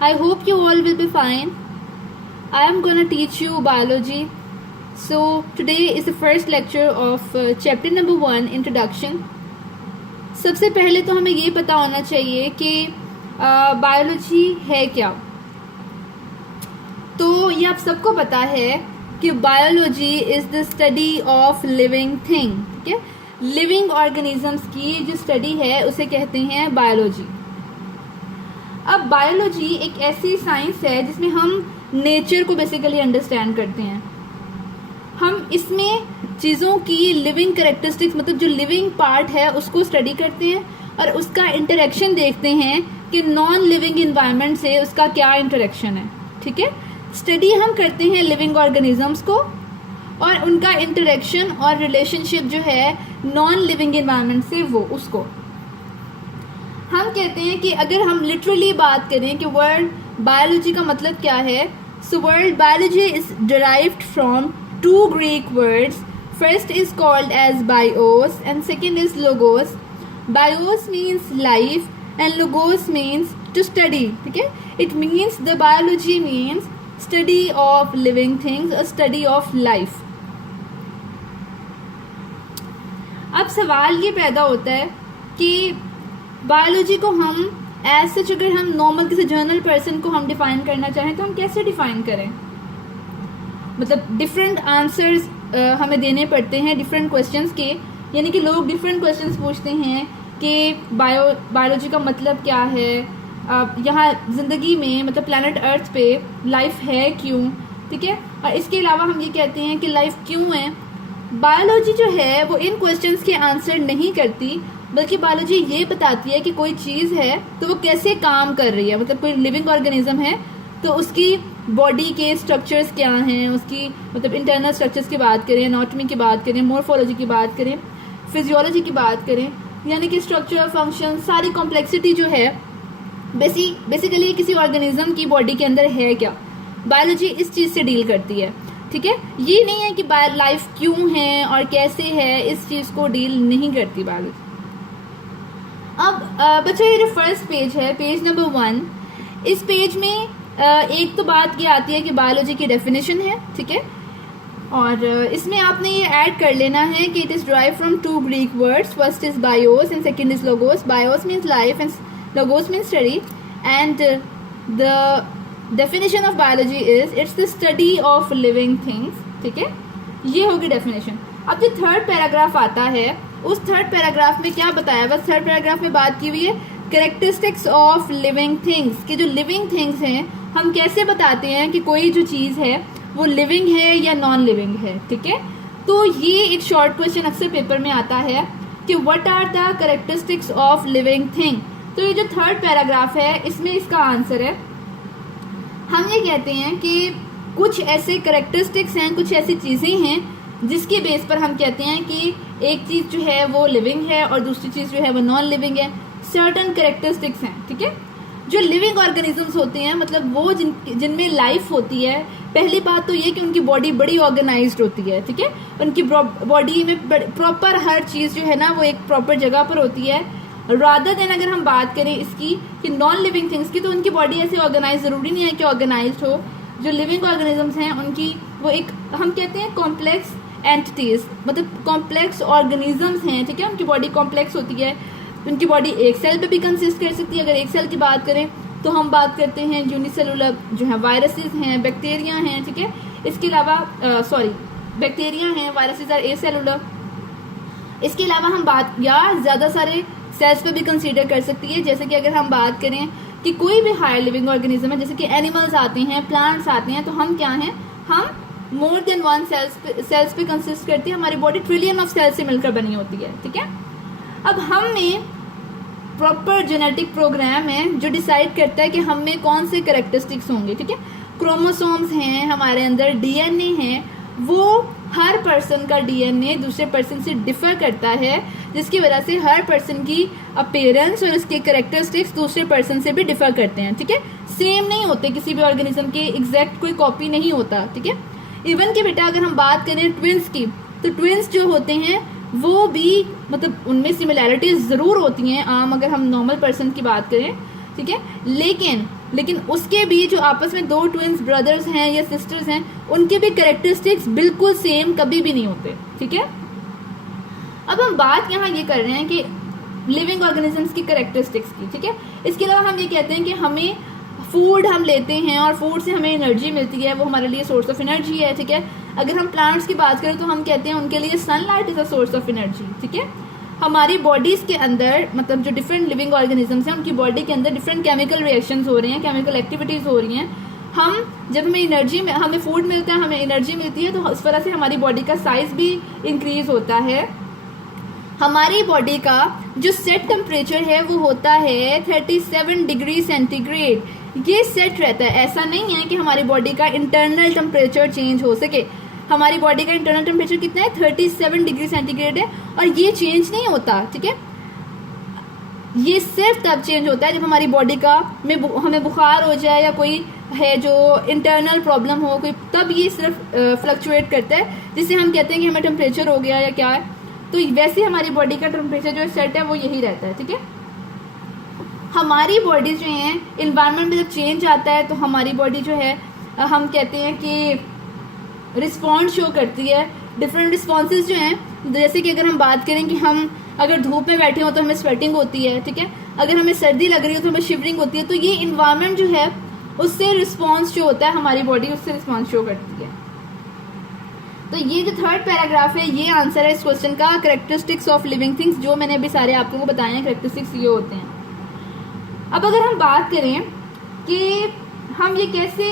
I hope you all will be fine. I am gonna teach you biology. So today is the first lecture of chapter number 1, introduction. सबसे पहले तो हमें ये पता होना चाहिए कि बायोलॉजी है क्या. तो ये आप सबको पता है कि biology is the study of living thing. ठीक है, लिविंग ऑर्गेनिजम्स की जो स्टडी है उसे कहते हैं बायोलॉजी. अब बायोलॉजी एक ऐसी साइंस है जिसमें हम नेचर को बेसिकली अंडरस्टैंड करते हैं. हम इसमें चीज़ों की लिविंग कैरेक्टरिस्टिक्स, मतलब जो लिविंग पार्ट है उसको स्टडी करते हैं और उसका इंटरेक्शन देखते हैं कि नॉन लिविंग इन्वायरमेंट से उसका क्या इंटरेक्शन है. ठीक है, स्टडी हम करते हैं लिविंग ऑर्गेनिजम्स को और उनका इंटरेक्शन और रिलेशनशिप जो है नॉन लिविंग इन्वायरमेंट से वो उसको हम कहते हैं कि अगर हम लिटरली बात करें कि वर्ड बायोलॉजी का मतलब क्या है, so word biology is derived from two Greek words. First is called as bios and second is logos. Bios means life and logos means to study. ठीक है, it means the biology means study of living things और study of life. अब सवाल ये पैदा होता है कि बायोलॉजी को हम एज सच अगर हम नॉर्मल किसी जनरल पर्सन को हम डिफाइन करना चाहें तो हम कैसे डिफाइन करें. मतलब डिफरेंट आंसर्स हमें देने पड़ते हैं डिफरेंट क्वेश्चंस के. यानी कि लोग डिफरेंट क्वेश्चंस पूछते हैं कि बायोलॉजी का मतलब क्या है, यहाँ ज़िंदगी में मतलब प्लैनेट अर्थ पे लाइफ है क्यों. ठीक है, और इसके अलावा हम ये कहते हैं कि लाइफ क्यों है. बायोलॉजी जो है वो इन क्वेश्चंस के आंसर नहीं करती, बल्कि बायोलॉजी ये बताती है कि कोई चीज़ है तो वो कैसे काम कर रही है. मतलब कोई लिविंग ऑर्गेनिज्म है तो उसकी बॉडी के स्ट्रक्चर्स क्या हैं, उसकी मतलब इंटरनल स्ट्रक्चर्स की बात करें, एनाटॉमी की बात करें, मॉर्फोलॉजी की बात करें, फिजियोलॉजी की बात करें, यानी कि स्ट्रक्चर, फंक्शन, सारी कॉम्प्लेक्सिटी जो है बेसिकली किसी ऑर्गेनिज्म की बॉडी के अंदर है क्या, बायोलॉजी इस चीज़ से डील करती है. ठीक है, ये नहीं है कि लाइफ क्यों है और कैसे है, इस चीज़ को डील नहीं करती बायोलॉजी. अब बच्चों ये जो फर्स्ट पेज है, पेज नंबर 1, इस पेज में एक तो बात ये आती है कि बायोलॉजी की डेफिनेशन है. ठीक है, और इसमें आपने ये ऐड कर लेना है कि it is derived from two Greek words. First is bios and second is logos. Bios means life and logos means study. And the definition of biology is it's the study of living things. ठीक है, ये होगी definition. अब जो third paragraph आता है उस third paragraph में क्या बताया, बस थर्ड पैराग्राफ में बात की हुई है कैरेक्टरिस्टिक्स ऑफ लिविंग थिंग्स. कि जो लिविंग थिंग्स हैं हम कैसे बताते हैं कि कोई जो चीज़ है वो लिविंग है या नॉन लिविंग है. ठीक है, तो ये एक शॉर्ट क्वेश्चन अक्सर पेपर में आता है कि what are the characteristics of living thing. तो ये जो थर्ड पैराग्राफ है इसमें इसका आंसर है. हम ये कहते हैं कि कुछ ऐसे कैरेक्टरिस्टिक्स हैं, कुछ ऐसी चीज़ें हैं जिसके बेस पर हम कहते हैं कि एक चीज़ जो है वो लिविंग है और दूसरी चीज़ जो है वो नॉन लिविंग है. सर्टन कैरेक्टरिस्टिक्स हैं. ठीक है, जो लिविंग ऑर्गेनिजम्स होते हैं मतलब वो जिनमें लाइफ होती है, पहली बात तो ये कि उनकी बॉडी बड़ी ऑर्गेनाइज्ड होती है. ठीक है, उनकी बॉडी में प्रॉपर हर चीज़ जो है ना वो एक प्रॉपर जगह पर होती है. रादर देन अगर हम बात करें इसकी कि नॉन लिविंग थिंग्स की, तो उनकी बॉडी ऐसे ऑर्गेनाइज ज़रूरी नहीं है कि ऑर्गेनाइज्ड हो. जो लिविंग ऑर्गेनिजम्स हैं उनकी वो एक हम कहते हैं कॉम्प्लेक्स एंटिटीज़, मतलब कॉम्प्लेक्स ऑर्गेनिजम्स हैं. ठीक है, उनकी बॉडी कॉम्प्लेक्स होती है. उनकी बॉडी एक सेल पे भी कंसिस्ट कर सकती है. अगर एक सेल की बात करें तो हम बात करते हैं यूनिसेलुलर जो है वायरसेस हैं, बैक्टीरिया हैं. ठीक है, इसके अलावा बैक्टीरिया हैं, वायरसेस आर एसेलुलर. इसके अलावा हम बात या ज़्यादा सारे सेल्स पे भी कंसीडर कर सकती है. जैसे कि अगर हम बात करें कि कोई भी हायर लिविंग ऑर्गेनिज्म है, जैसे कि एनिमल्स आते हैं, प्लांट्स आते हैं, तो हम क्या हैं, हम मोर देन वन सेल्स पे कंसिस्ट करती है. हमारी बॉडी ट्रिलियन ऑफ सेल्स से मिलकर बनी होती है. ठीक है, अब हम में प्रॉपर जेनेटिक प्रोग्राम है जो डिसाइड करता है कि हम में कौन से कैरेक्टरिस्टिक्स होंगे. ठीक है, क्रोमोसोम्स हैं हमारे अंदर, डीएनए है, वो हर पर्सन का डीएनए दूसरे पर्सन से डिफर करता है, जिसकी वजह से हर पर्सन की अपीयरेंस और उसके कैरेक्टरिस्टिक्स दूसरे पर्सन से भी डिफर करते हैं. ठीक है, सेम नहीं होते, किसी भी ऑर्गेनिज्म के एग्जैक्ट कोई कॉपी नहीं होता. ठीक है, इवन कि बेटा अगर हम बात करें ट्विंस की, तो ट्विंस जो होते हैं वो भी मतलब उनमें सिमिलैरिटीज ज़रूर होती हैं आम, अगर हम नॉर्मल पर्सन की बात करें. ठीक है, लेकिन लेकिन उसके भी जो आपस में दो ट्विन्स ब्रदर्स हैं या सिस्टर्स हैं, उनके भी कैरेक्टरिस्टिक्स बिल्कुल सेम कभी भी नहीं होते, ठीक है। अब हम बात यहाँ ये कर रहे हैं कि लिविंग ऑर्गेनिजम्स की कैरेक्टरिस्टिक्स की, ठीक है। इसके अलावा हम ये कहते हैं कि हमें फूड हम लेते हैं और फूड से हमें एनर्जी मिलती है, वो हमारे लिए सोर्स ऑफ एनर्जी है, ठीक है। अगर हम प्लांट्स की बात करें तो हम कहते हैं उनके लिए sunlight is a source of energy, ठीक है। हमारी बॉडीज़ के अंदर मतलब जो डिफरेंट लिविंग ऑर्गेनिजम्स हैं उनकी बॉडी के अंदर डिफरेंट केमिकल रिएक्शंस हो रही हैं, केमिकल एक्टिविटीज़ हो रही हैं। हम जब हमें फूड मिलता है, हमें एनर्जी मिलती है, तो इस वजह से हमारी बॉडी का साइज़ भी इंक्रीज होता है। हमारी बॉडी का जो सेट टेम्परेचर है वो होता है 37 डिग्री सेंटीग्रेड। ये सेट रहता है, ऐसा नहीं है कि हमारी बॉडी का इंटरनल टेम्परेचर चेंज हो सके। हमारी बॉडी का इंटरनल टेम्परेचर कितना है, 37 डिग्री सेंटीग्रेड है, और ये चेंज नहीं होता, ठीक है। ये सिर्फ तब चेंज होता है जब हमारी बॉडी का हमें बुखार हो जाए या कोई है जो इंटरनल प्रॉब्लम हो कोई, तब ये सिर्फ फ्लक्चुएट करता है, जिससे हम कहते हैं कि हमें टेम्परेचर हो गया या क्या है। तो वैसे हमारी बॉडी का टेम्परेचर जो सेट है वो यही रहता है, ठीक है। हमारी बॉडी जो है इन्वायरमेंट में जब चेंज आता है तो हमारी बॉडी जो है हम कहते हैं कि रिस्पॉन्स शो करती है, डिफरेंट रिस्पॉन्सेज जो हैं। जैसे कि अगर हम बात करें कि हम अगर धूप में बैठे हो तो हमें स्वेटिंग होती है, ठीक है। अगर हमें सर्दी लग रही हो तो हमें शिवरिंग होती है। तो ये इन्वायरमेंट जो है उससे रिस्पॉन्स जो होता है, हमारी बॉडी उससे रिस्पॉन्स शो करती है। तो ये जो थर्ड पैराग्राफ है ये आंसर है इस क्वेश्चन का, कैरेक्टरिस्टिक्स ऑफ लिविंग थिंग्स। जो मैंने अभी सारे आप लोगों को बताए हैं कैरेक्टरिस्टिक्स ये होते हैं। अब अगर हम बात करें कि हम ये कैसे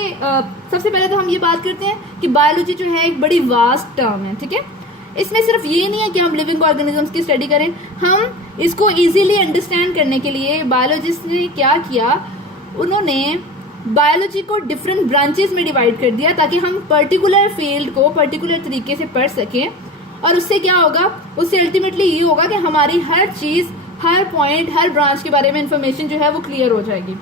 सबसे पहले तो हम ये बात करते हैं कि बायोलॉजी जो है एक बड़ी वास्ट टर्म है, ठीक है। इसमें सिर्फ ये नहीं है कि हम लिविंग ऑर्गेनिजम्स की स्टडी करें, हम इसको इजीली अंडरस्टैंड करने के लिए बायोलॉजिस्ट ने क्या किया, उन्होंने बायोलॉजी को डिफरेंट ब्रांचेस में डिवाइड कर दिया ताकि हम पर्टिकुलर फील्ड को पर्टिकुलर तरीके से पढ़ सकें। और उससे क्या होगा, उससे अल्टीमेटली ये होगा कि हमारी हर चीज़, हर पॉइंट, हर ब्रांच के बारे में इंफॉर्मेशन जो है वो क्लियर हो जाएगी।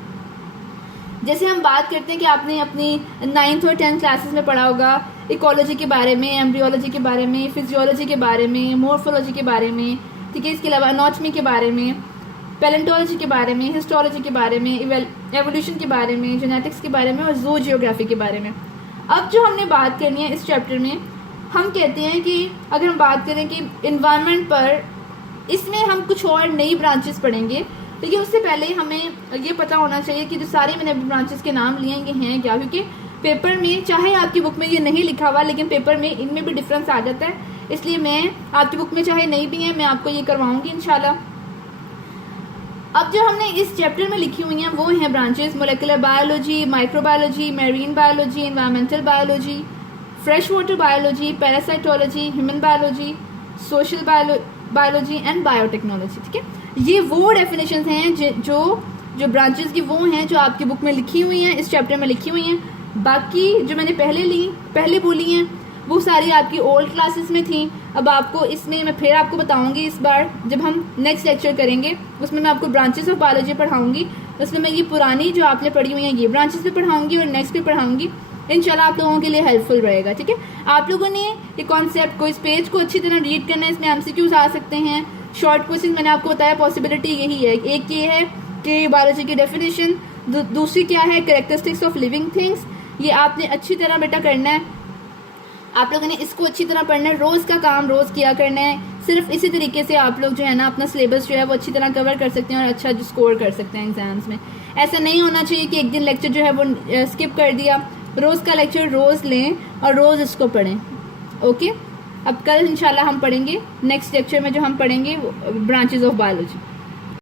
जैसे हम बात करते हैं कि आपने अपनी 9th और 10th क्लासेस में पढ़ा होगा इकोलॉजी के बारे में, एम्ब्रियोलॉजी के बारे में, फिजियोलॉजी के बारे में, मॉर्फोलॉजी के बारे में, ठीक है। इसके अलावा एनाटॉमी के बारे में, पैलेंटोलॉजी के बारे में, हिस्टोलॉजी के बारे में, एवोल्यूशन के बारे में, जेनेटिक्स के बारे में और जू जियोग्राफी के बारे में। अब जो हमने बात करनी है इस चैप्टर में, हम कहते हैं कि अगर हम बात करें कि इन्वायरमेंट पर, इसमें हम कुछ और नई ब्रांचेस पढ़ेंगे, लेकिन उससे पहले हमें ये पता होना चाहिए कि जो सारे मैंने ब्रांचेस के नाम लिए ये हैं क्या, क्योंकि पेपर में चाहे आपकी बुक में ये नहीं लिखा हुआ लेकिन पेपर में इनमें भी डिफरेंस आ जाता है। इसलिए मैं आपकी बुक में चाहे नहीं भी है मैं आपको ये करवाऊंगी इंशाल्लाह। अब जो हमने इस चैप्टर में लिखी हुई हैं वो हैं branches: molecular biology, microbiology, marine biology, environmental biology, fresh water biology, parasitology, human biology, social biology and biotechnology, ठीक है। ये वो डेफिनेशंस हैं जो ब्रांचेस की वो हैं जो आपकी बुक में लिखी हुई हैं, इस चैप्टर में लिखी हुई हैं। बाकी जो मैंने पहले बोली हैं वो सारी आपकी ओल्ड क्लासेस में थी। अब आपको इसमें मैं फिर आपको बताऊंगी इस बार जब हम नेक्स्ट लेक्चर करेंगे, उसमें मैं आपको ब्रांचेस ऑफ बायोलॉजी पढ़ाऊंगी। उसमें मैं ये पुरानी जो आपने पढ़ी हुई हैं ये ब्रांचेस पे पढ़ाऊंगी और नेक्स्ट पे पढ़ाऊंगी। इंशाल्लाह आप लोगों के लिए हेल्पफुल रहेगा, ठीक है। आप लोगों ने ये कॉन्सेप्ट को, इस पेज को अच्छी तरह रीड करना है। इसमें MCQs आ सकते हैं, शॉर्ट क्वेश्चन मैंने आपको बताया, पॉसिबिलिटी यही है। एक ये है कि बायोलॉजी की डेफिनेशन, दूसरी क्या है कैरेक्टरिस्टिक्स ऑफ लिविंग थिंग्स। ये आपने अच्छी तरह बेटा करना है, आप लोगों ने इसको अच्छी तरह पढ़ना है, रोज़ का काम रोज़ किया करना है। सिर्फ इसी तरीके से आप लोग जो है ना अपना सिलेबस जो है वो अच्छी तरह कवर कर सकते हैं और अच्छा जो स्कोर कर सकते हैं एग्जाम्स में। ऐसा नहीं होना चाहिए कि एक दिन लेक्चर जो है वो स्किप कर दिया। रोज़ का लेक्चर रोज़ लें और रोज़ इसको पढ़ें, ओके। अब कल इंशाल्लाह हम पढ़ेंगे नेक्स्ट लेक्चर में जो हम पढ़ेंगे ब्रांचेस ऑफ बायोलॉजी।